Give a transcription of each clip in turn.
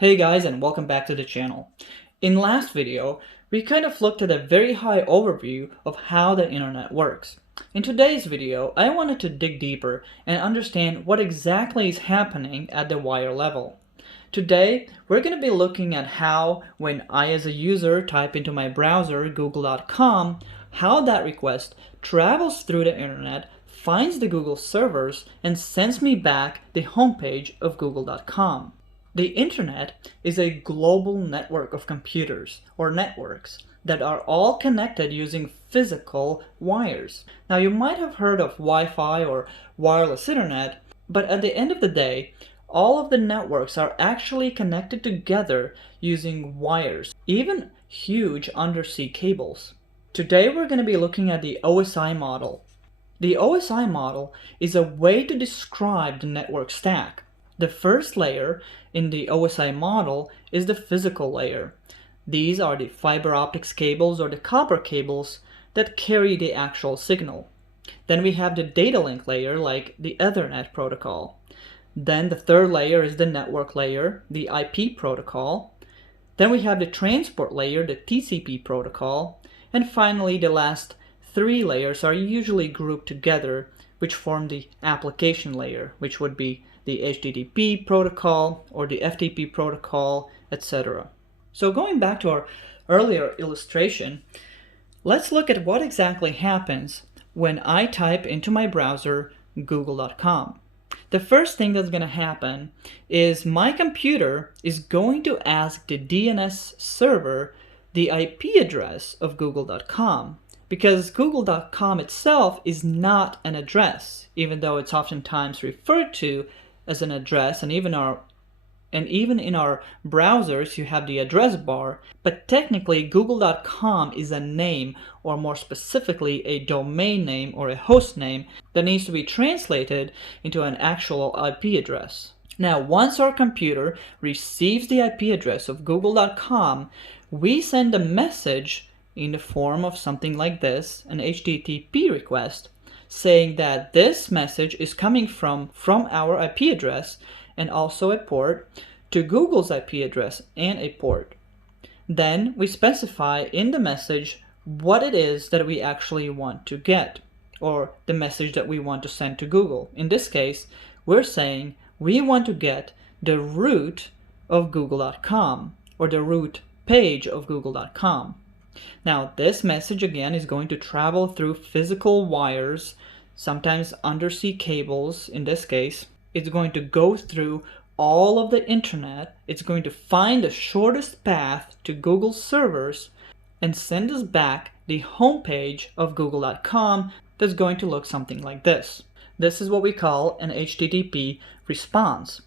Hey guys, and welcome back to the channel. In last video, we kind of looked at a very high overview of how the internet works. In today's video, I wanted to dig deeper and understand what exactly is happening at the wire level. Today, we're going to be looking at how, when I as a user type into my browser google.com, how that request travels through the internet, finds the Google servers, and sends me back the homepage of google.com. The internet is a global network of computers, or networks, that are all connected using physical wires. Now, you might have heard of Wi-Fi or wireless internet, but at the end of the day, all of the networks are actually connected together using wires, even huge undersea cables. Today we're going to be looking at the OSI model. The OSI model is a way to describe the network stack. The first layer in the OSI model is the physical layer. These are the fiber optics cables or the copper cables that carry the actual signal. Then we have the data link layer like the Ethernet protocol. Then the third layer is the network layer, the IP protocol. Then we have the transport layer, the TCP protocol. And finally, the last three layers are usually grouped together, which form the application layer, which would be the HTTP protocol or the FTP protocol, etc. So going back to our earlier illustration, let's look at what exactly happens when I type into my browser google.com. The first thing that's going to happen is my computer is going to ask the DNS server the IP address of google.com, because google.com itself is not an address, even though it's oftentimes referred to as an address, and even in our browsers you have the address bar, but technically google.com is a name, or more specifically a domain name or a host name that needs to be translated into an actual IP address. Now, once our computer receives the IP address of google.com, we send a message in the form of something like this, an HTTP request, saying that this message is coming from our IP address and also a port to Google's IP address and a port. Then we specify in the message what it is that we actually want to get, or the message that we want to send to Google. In this case, we're saying we want to get the root of google.com, or the root page of google.com. Now, this message again is going to travel through physical wires, sometimes undersea cables in this case. It's going to go through all of the internet. It's going to find the shortest path to Google servers and send us back the homepage of google.com that's going to look something like this. This is what we call an HTTP response.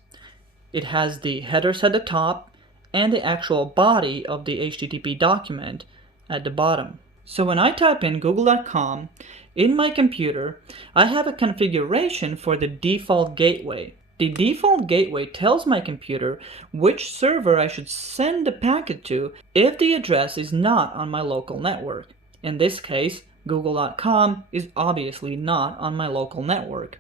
It has the headers at the top and the actual body of the HTTP document at the bottom. So when I type in google.com in my computer, I have a configuration for the default gateway. The default gateway tells my computer which server I should send the packet to if the address is not on my local network. In this case, google.com is obviously not on my local network.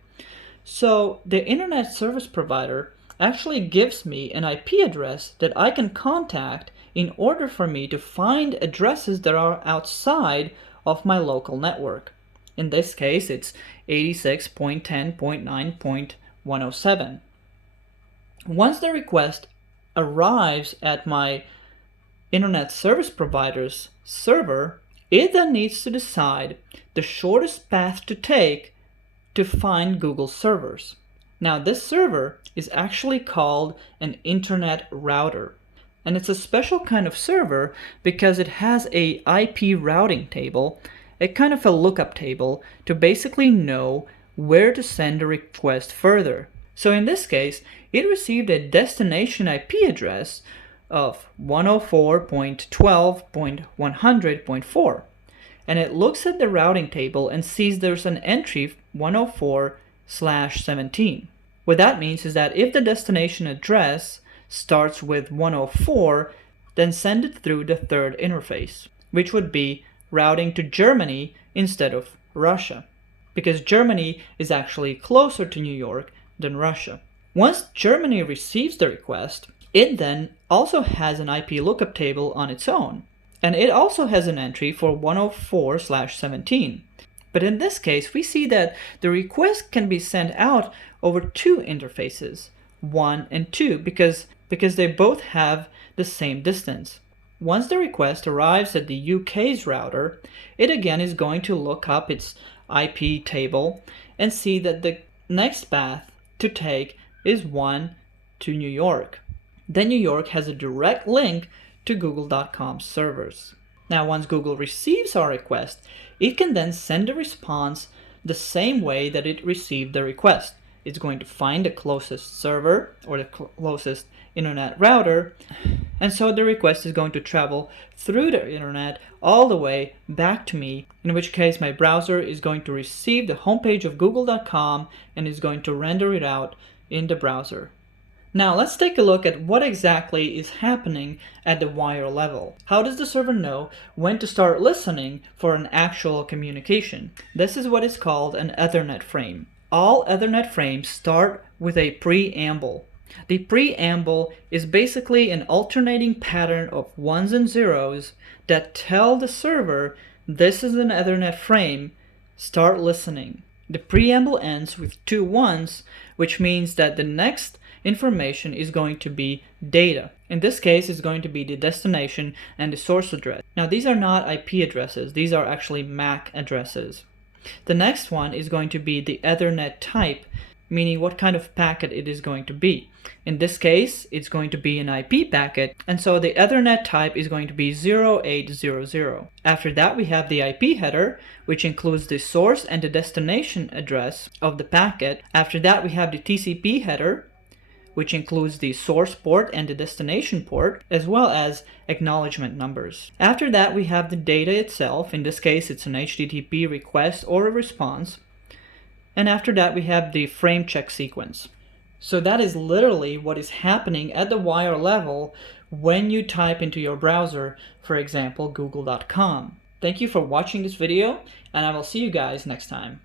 So the internet service provider actually gives me an IP address that I can contact in order for me to find addresses that are outside of my local network. In this case, it's 86.10.9.107. Once the request arrives at my internet service provider's server, it then needs to decide the shortest path to take to find Google servers. Now, this server is actually called an internet router. And it's a special kind of server because it has a IP routing table, a kind of a lookup table to basically know where to send a request further. So in this case, it received a destination IP address of 104.12.100.4. And it looks at the routing table and sees there's an entry 104/17. What that means is that if the destination address starts with 104, then send it through the third interface, which would be routing to Germany instead of Russia, because Germany is actually closer to New York than Russia. Once Germany receives the request, It then also has an IP lookup table on its own, and it also has an entry for 104/17. But in this case, we see that the request can be sent out over two interfaces, 1 and 2, because they both have the same distance. Once the request arrives at the UK's router, it again is going to look up its IP table and see that the next path to take is 1 to New York. Then New York has a direct link to Google.com servers. Now, once Google receives our request, it can then send a response the same way that it received the request. It's going to find the closest server or the closest internet router, and so the request is going to travel through the internet all the way back to me, in which case my browser is going to receive the homepage of Google.com and is going to render it out in the browser. Now let's take a look at what exactly is happening at the wire level. How does the server know when to start listening for an actual communication? This is what is called an Ethernet frame. All Ethernet frames start with a preamble. The preamble is basically an alternating pattern of ones and zeros that tell the server this is an Ethernet frame, start listening. The preamble ends with two ones, which means that the next information is going to be data. In this case, it's going to be the destination and the source address. Now, these are not IP addresses. These are actually MAC addresses. The next one is going to be the Ethernet type, meaning what kind of packet it is going to be. In this case, it's going to be an IP packet, and so the Ethernet type is going to be 0800. After that, we have the IP header, which includes the source and the destination address of the packet. After that, we have the TCP header, which includes the source port and the destination port, as well as acknowledgement numbers. After that, we have the data itself. In this case, it's an HTTP request or a response. And after that, we have the frame check sequence. So that is literally what is happening at the wire level when you type into your browser, for example, google.com. Thank you for watching this video, and I will see you guys next time.